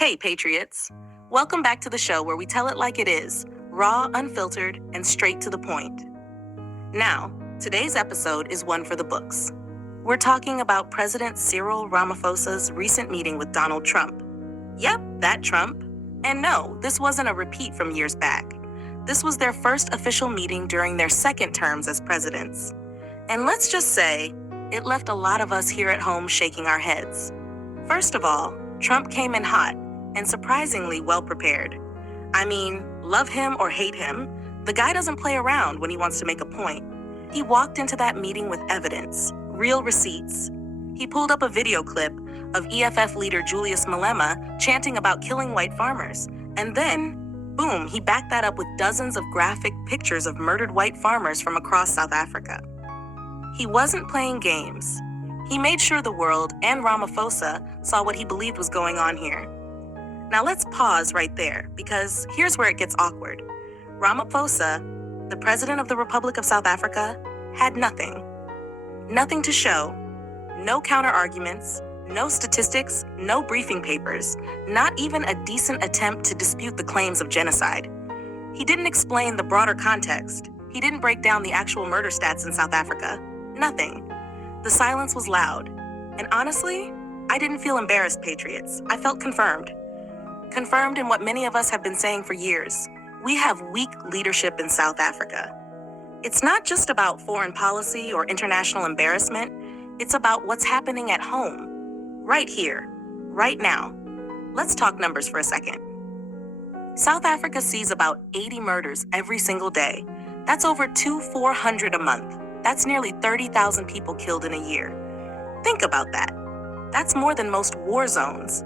Hey, Patriots. Welcome back to the show where we tell it like it is, raw, unfiltered, and straight to the point. Now, today's episode is one for the books. We're talking about President Cyril Ramaphosa's recent meeting with Donald Trump. Yep, that Trump. And no, this wasn't a repeat from years back. This was their first official meeting during their second terms as presidents. And let's just say, it left a lot of us here at home shaking our heads. First of all, Trump came in hot and surprisingly well prepared. I mean, love him or hate him, the guy doesn't play around when he wants to make a point. He walked into that meeting with evidence, real receipts. He pulled up a video clip of EFF leader Julius Malema chanting about killing white farmers. And then, boom, he backed that up with dozens of graphic pictures of murdered white farmers from across South Africa. He wasn't playing games. He made sure the world and Ramaphosa saw what he believed was going on here. Now let's pause right there, because here's where it gets awkward. Ramaphosa, the president of the Republic of South Africa, had nothing. Nothing to show. No counter-arguments, no statistics, no briefing papers, not even a decent attempt to dispute the claims of genocide. He didn't explain the broader context. He didn't break down the actual murder stats in South Africa. Nothing. The silence was loud. And honestly, I didn't feel embarrassed, Patriots. I felt confirmed. Confirmed in what many of us have been saying for years. We have weak leadership in South Africa. It's not just about foreign policy or international embarrassment. It's about what's happening at home. Right here. Right now. Let's talk numbers for a second. South Africa sees about 80 murders every single day. That's over 400 a month. That's nearly 30,000 people killed in a year. Think about that. That's more than most war zones.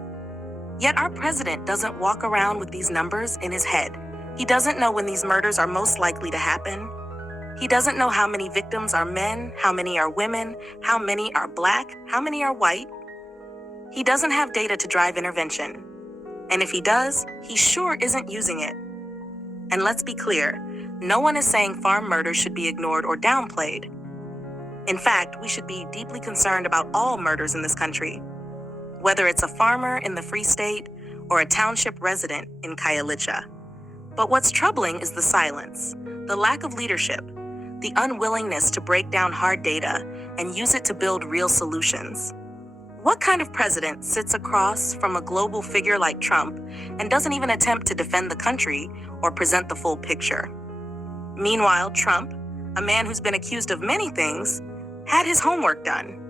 Yet our president doesn't walk around with these numbers in his head. He doesn't know when these murders are most likely to happen. He doesn't know how many victims are men, how many are women, how many are black, how many are white. He doesn't have data to drive intervention. And if he does, he sure isn't using it. And let's be clear, no one is saying farm murders should be ignored or downplayed. In fact, we should be deeply concerned about all murders in this country, whether it's a farmer in the Free State or a township resident in Khayelitsha. But what's troubling is the silence, the lack of leadership, the unwillingness to break down hard data and use it to build real solutions. What kind of president sits across from a global figure like Trump and doesn't even attempt to defend the country or present the full picture? Meanwhile, Trump, a man who's been accused of many things, had his homework done.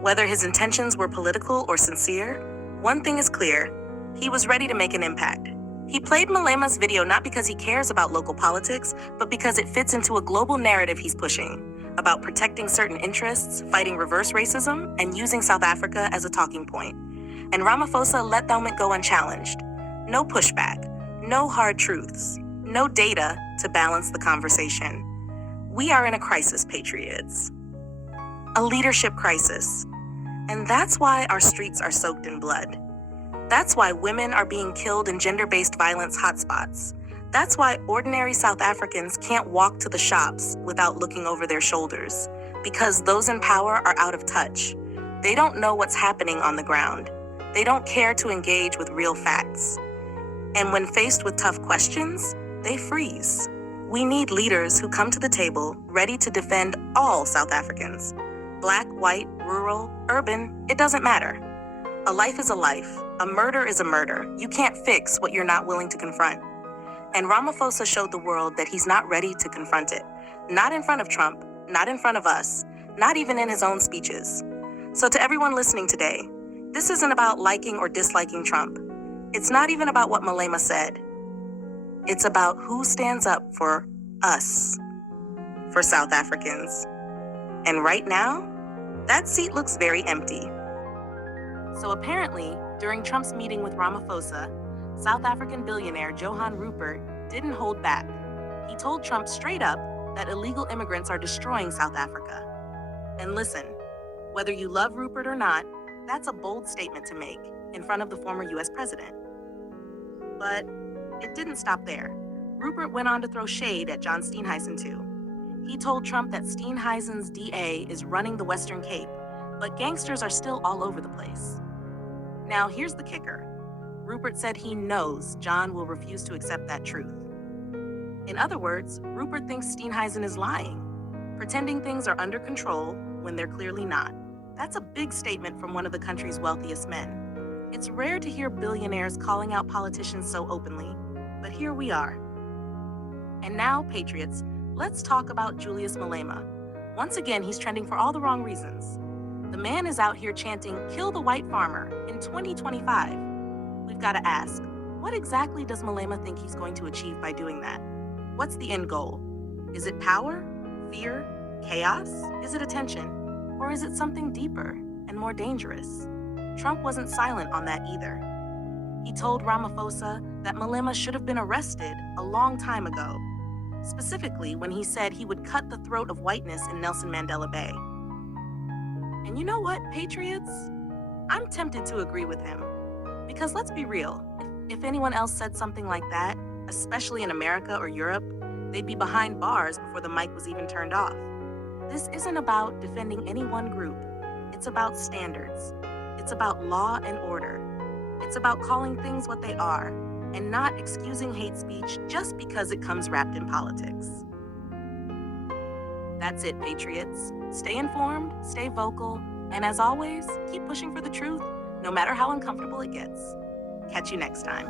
Whether his intentions were political or sincere, one thing is clear: he was ready to make an impact. He played Malema's video not because he cares about local politics, but because it fits into a global narrative he's pushing about protecting certain interests, fighting reverse racism, and using South Africa as a talking point. And Ramaphosa let that moment go unchallenged. No pushback, no hard truths, no data to balance the conversation. We are in a crisis, Patriots. A leadership crisis. And that's why our streets are soaked in blood. That's why women are being killed in gender-based violence hotspots. That's why ordinary South Africans can't walk to the shops without looking over their shoulders, because those in power are out of touch. They don't know what's happening on the ground. They don't care to engage with real facts. And when faced with tough questions, they freeze. We need leaders who come to the table ready to defend all South Africans. Black, white, rural, urban, it doesn't matter. A life is a life. A murder is a murder. You can't fix what you're not willing to confront. And Ramaphosa showed the world that he's not ready to confront it. Not in front of Trump, not in front of us, not even in his own speeches. So to everyone listening today, this isn't about liking or disliking Trump. It's not even about what Malema said. It's about who stands up for us, for South Africans. And right now, that seat looks very empty. So apparently, during Trump's meeting with Ramaphosa, South African billionaire Johan Rupert didn't hold back. He told Trump straight up that illegal immigrants are destroying South Africa. And listen, whether you love Rupert or not, that's a bold statement to make in front of the former US president. But it didn't stop there. Rupert went on to throw shade at John Steenhuisen too. He told Trump that Steenhuisen's DA is running the Western Cape, but gangsters are still all over the place. Now here's the kicker. Rupert said he knows John will refuse to accept that truth. In other words, Rupert thinks Steenhuisen is lying, pretending things are under control when they're clearly not. That's a big statement from one of the country's wealthiest men. It's rare to hear billionaires calling out politicians so openly, but here we are. And now, Patriots, let's talk about Julius Malema. Once again, he's trending for all the wrong reasons. The man is out here chanting, "Kill the white farmer," in 2025. We've got to ask, what exactly does Malema think he's going to achieve by doing that? What's the end goal? Is it power, fear, chaos? Is it attention? Or is it something deeper and more dangerous? Trump wasn't silent on that either. He told Ramaphosa that Malema should have been arrested a long time ago, specifically when he said he would cut the throat of whiteness in Nelson Mandela Bay. And you know what, Patriots? I'm tempted to agree with him. Because let's be real, if anyone else said something like that, especially in America or Europe, they'd be behind bars before the mic was even turned off. This isn't about defending any one group. It's about standards. It's about law and order. It's about calling things what they are and not excusing hate speech just because it comes wrapped in politics. That's it, Patriots. Stay informed, stay vocal, and as always, keep pushing for the truth, no matter how uncomfortable it gets. Catch you next time.